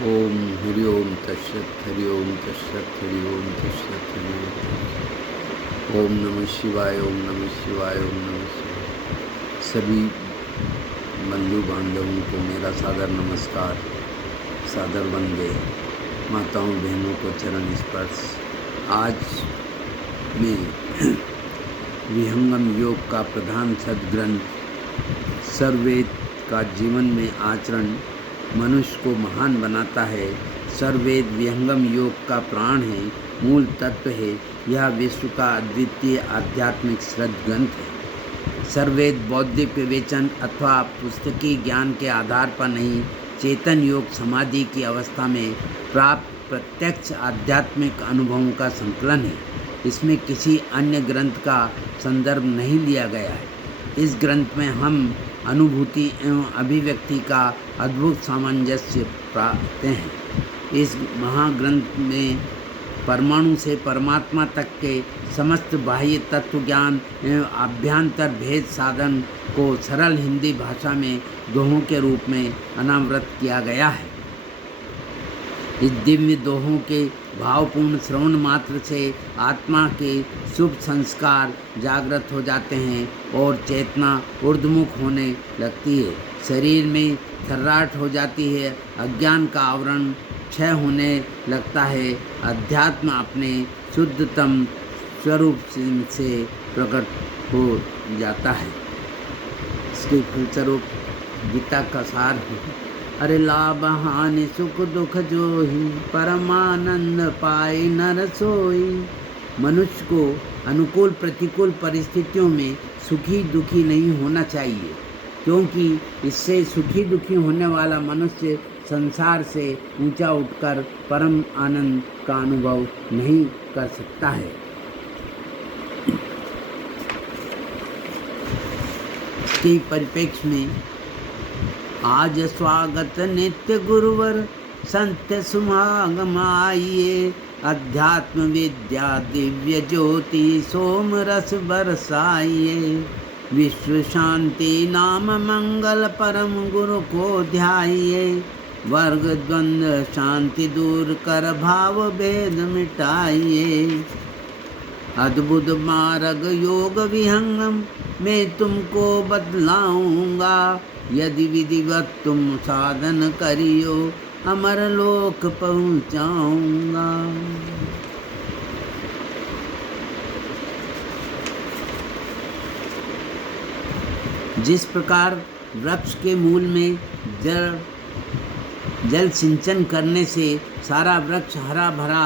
ओम हरि ओम तत्सत हरि ओम तत्सत हरि ओम तत्सत हरि ओम तत्सत। ओम नमः शिवाय ओम नमः शिवाय ओम नमः शिवाय। सभी बंधु बांधवों को मेरा सादर नमस्कार, सादर वंदे। माताओं बहनों को चरण स्पर्श। आज मैं विहंगम योग का प्रधान सद्ग्रंथ सर्ववेद का जीवन में आचरण मनुष्य को महान बनाता है। सर्ववेद विहंगम योग का प्राण है, मूल तत्व है। यह विश्व का अद्वितीय आध्यात्मिक सद्ग्रंथ है। सर्ववेद बौद्धिक विवेचन अथवा पुस्तकीय ज्ञान के आधार पर नहीं, चेतन योग समाधि की अवस्था में प्राप्त प्रत्यक्ष आध्यात्मिक अनुभवों का संकलन है। इसमें किसी अन्य ग्रंथ का संदर्भ नहीं लिया गया है। इस ग्रंथ में हम अनुभूति एवं अभिव्यक्ति का अद्भुत सामंजस्य पाते हैं। इस महाग्रंथ में परमाणु से परमात्मा तक के समस्त बाह्य तत्व ज्ञान एवं आभ्यंतर भेद साधन को सरल हिंदी भाषा में दोहों के रूप में अनावृत किया गया है। इस दिव्य दोहों के भावपूर्ण श्रवण मात्र से आत्मा के शुभ संस्कार जागृत हो जाते हैं और चेतना ऊर्ध्वमुख होने लगती है। शरीर में थर्राहट हो जाती है, अज्ञान का आवरण क्षय होने लगता है, अध्यात्म अपने शुद्धतम स्वरूप से प्रकट हो जाता है। इसके फलस्वरूप गीता का सार है, अरे लाभ हानि सुख दुख जोहि, परमानंद पाए नर सोई। मनुष्य को अनुकूल प्रतिकूल परिस्थितियों में सुखी दुखी नहीं होना चाहिए, क्योंकि इससे सुखी दुखी होने वाला मनुष्य संसार से ऊंचा उठकर परम आनंद का अनुभव नहीं कर सकता है। इसके परिप्रेक्ष्य में आज स्वागत नित्य गुरुवर, संत सुमागम आइए। अध्यात्म विद्या दिव्य ज्योति सोम रस बरसाइए। विश्व शांति नाम मंगल परम गुरु को ध्याइए। वर्ग द्वंद्व शांति दूर कर भाव भेद मिटाइए। अद्भुत मार्ग योग विहंगम मैं तुमको बतलाऊंगा। यदि विधिवत तुम साधन करियो, अमर लोक पहुँचाऊंगा। जिस प्रकार वृक्ष के मूल में जल सिंचन करने से सारा वृक्ष हरा भरा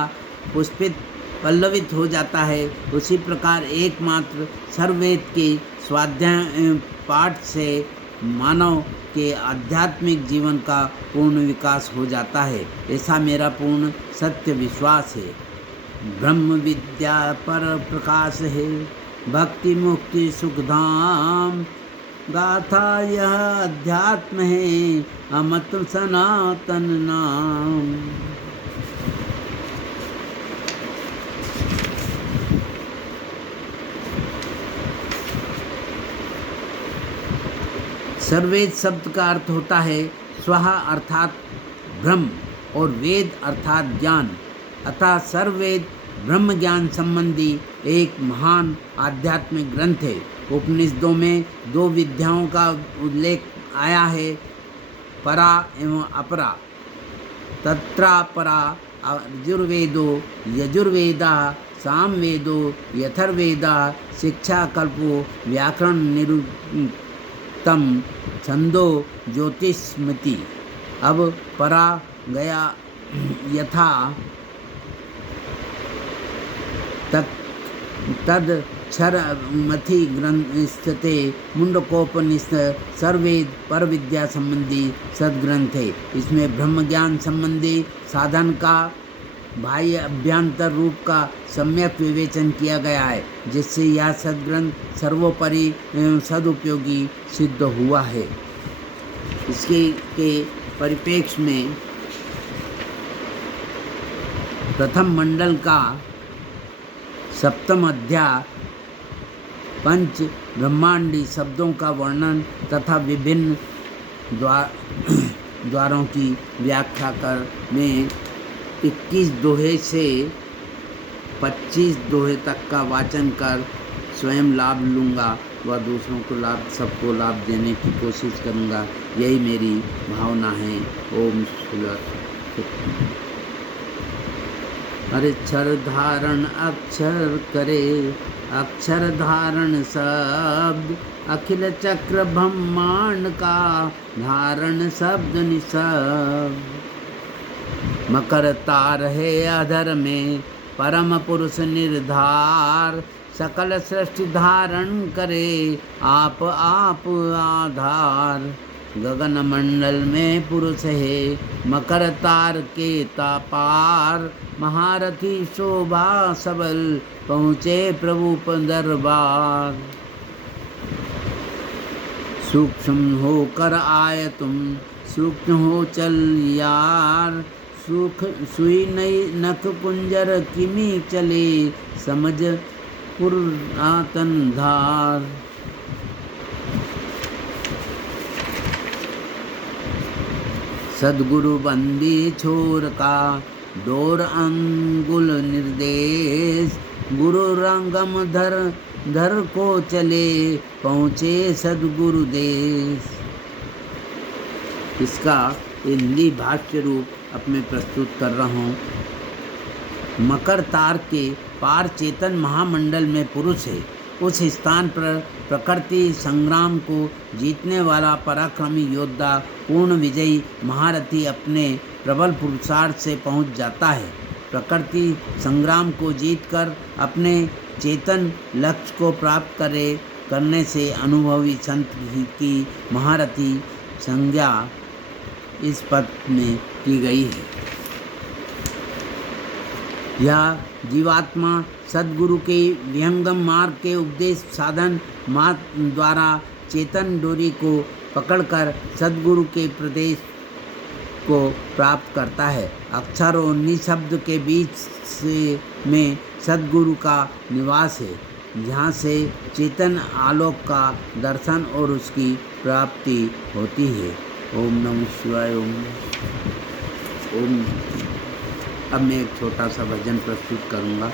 पुष्पित पल्लवित हो जाता है, उसी प्रकार एकमात्र सर्ववेद के स्वाध्याय पाठ से मानव के आध्यात्मिक जीवन का पूर्ण विकास हो जाता है। ऐसा मेरा पूर्ण सत्य विश्वास है। ब्रह्म विद्या पर प्रकाश है, भक्ति मुक्ति सुखधाम। गाथा यह अध्यात्म है, अमत सनातन नाम। सर्ववेद शब्द का अर्थ होता है स्वः अर्थात ब्रह्म और वेद अर्थात ज्ञान। अतः सर्ववेद ब्रह्म ज्ञान संबंधी एक महान आध्यात्मिक ग्रंथ है। उपनिषदों में दो विद्याओं का उल्लेख आया है, परा एवं अपरा। तत्रा परा यजुर्वेदो यजुर्वेदः, सामवेदो यथर्वेदः, शिक्षा कल्पो व्याकरण निरुक्तम, छंदो ज्योतिष्मति। अब परा गया यथा तद क्षरमथि ग्रंथस्ते मुंडकोपनिषद सर्ववेद पर विद्या संबंधी सद्ग्रंथ है। इसमें ब्रह्म ज्ञान संबंधी साधन का बाह्य अभ्यंतर रूप का सम्यक विवेचन किया गया है, जिससे यह सद्ग्रंथ सर्वोपरि एवं सदुपयोगी सिद्ध हुआ है। इसके परिप्रेक्ष्य में प्रथम मंडल का सप्तम अध्याय पंच ब्रह्मांडी शब्दों का वर्णन तथा विभिन्न द्वारों की व्याख्या कर मैं 21 दोहे से 25 दोहे तक का वाचन कर स्वयं लाभ लूँगा व दूसरों को लाभ, सबको लाभ देने की कोशिश करूँगा। यही मेरी भावना है। ओम हर अक्षर धारण अक्षर करे, अक्षर धारण शब्द, अखिल चक्र ब्रह्मांड का धारण शब्द निशब्द। मकर तार है अधर में परम पुरुष निर्धार, सकल सृष्टि धारण करे आप आधार। गगन मंडल में पुरुष है मकर तार के तापार, महारथी शोभा सबल पहुँचे प्रभु दरबार। सूक्ष्म होकर आए तुम सूक्ष्म हो चल यार, सुई नई नख कुंजर किमी चले समझ पुरातन धार। सद्गुरु बंदी छोर का डोर अंगुल निर्देश, गुरु रंगम धर को चले पहुँचे सद्गुरु देश। इसका हिंदी भाष्य रूप अब मैं प्रस्तुत कर रहा हूँ। मकर तार के पार चेतन महामंडल में पुरुष है। उस स्थान पर प्रकृति संग्राम को जीतने वाला पराक्रमी योद्धा पूर्ण विजयी महारथी अपने प्रबल पुरुषार्थ से पहुंच जाता है। प्रकृति संग्राम को जीतकर अपने चेतन लक्ष्य को प्राप्त करने से अनुभवी संत की महारथी संज्ञा इस पद में की गई है। यह जीवात्मा सद्गुरु के विहंगम मार्ग के उपदेश साधन मार्ग द्वारा चेतन डोरी को पकड़कर सद्गुरु के प्रदेश को प्राप्त करता है। अक्षर और निशब्द के बीच में सद्गुरु का निवास है, जहाँ से चेतन आलोक का दर्शन और उसकी प्राप्ति होती है। ओम नमः शिवाय। ओम। अब मैं एक छोटा सा भजन प्रस्तुत करूँगा।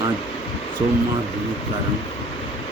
आज सोमवार के कारण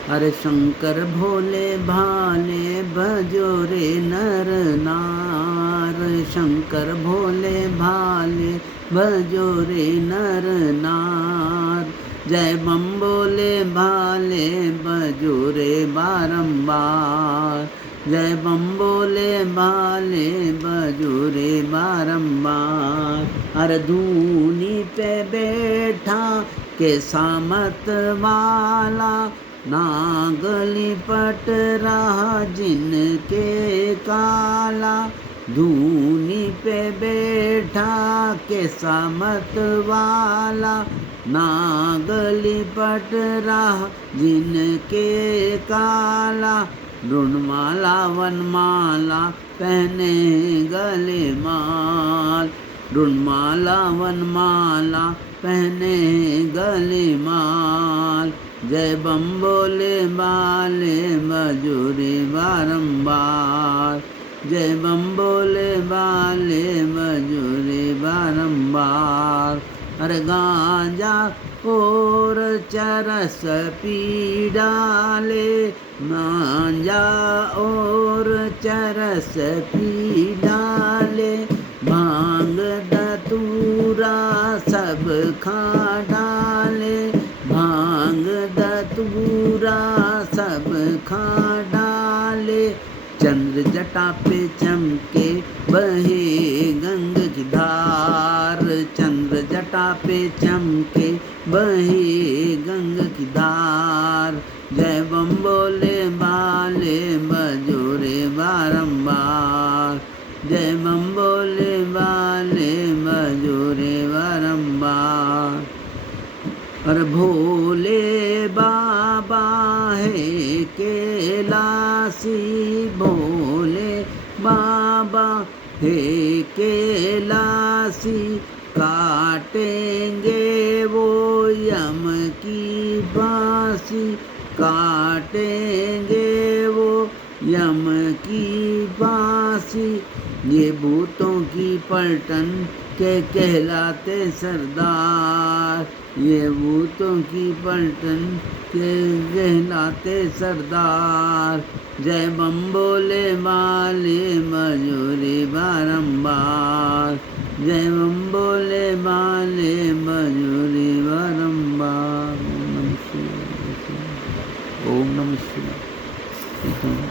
अरे शंकर भोले भाले भजो रे नर नार, शंकर भोले भाले भजो रे नर नार। जय बम बोले भाले भजो रे बारंबार, जय बम बोले भाले भजो रे बारंबार। हर धूनी पे बैठा के सामत वाला, नागली पट रहा जिनके काला। धूनी पे बैठा के सामत वाला, नागली पट रहा जिनके काला। ढूंढमाला वनमाला पहने गले माल, ढूंढमाला वनमाला पहने गले माल। जय बम बोले बाले मजूरे बारंबार, जय बम बोले बाले मजूरे बारंबार। अरे गांजा और चरस पी डाले, गांजा और चरस पी डाले। भांग धतूरा सब खा डाले, भांग धतूरा सब खा डाले। चंद्र जटा पे चमके बहे गंग की धार, चंद्र जटा पे चमके बहे गंग की धार। जय बम बोले बाले बजोरे बारंबार, जय बम बोले बाले बजोरे बारंबार। और भोले बाबा है कैलासी, भोले बाबा है कैलासी। काटेंगे वो यम की बांसी, काटेंगे वो यम की फांसी। ये भूतों की पलटन के कहलाते सरदार, ये भूतों की पलटन के कहलाते सरदार। जय बम बोले माले मजूरी बारंबार, जय बम बोले माले मजूरी बारंबार। ओम नमः शिवाय। ओम नमः शिवाय।